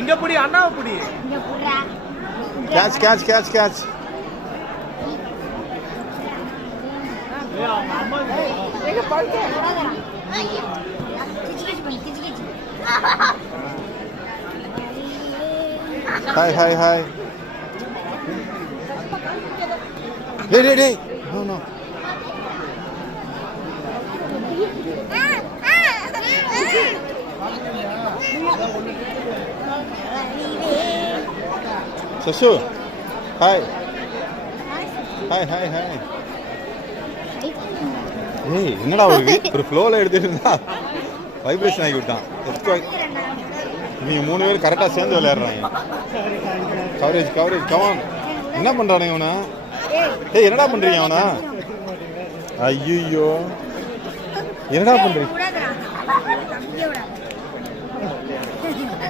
இங்க புடி அண்ணாவை புடி. Catch catch catch catch. Hi hi hi. டேய் டேய் டேய். No no. சசு ஹாய் ஹாய் ஹாய் ஹாய். ஏய் என்னடா ஒரு ஃப்ளோவில் எடுத்துட்டு இருந்தா வைப்ரேஷன் ஆகி விட்டான். நீங்க 3 பேர் கரெக்டாக சேர்ந்து விளையாடுறாங்க. Coverage coverage come on. என்ன பண்ணுறானுங்க அவனா? ஏய் என்னடா பண்ணுறீங்க அவனா? ஐயோ என்னடா பண்ணுறீங்க?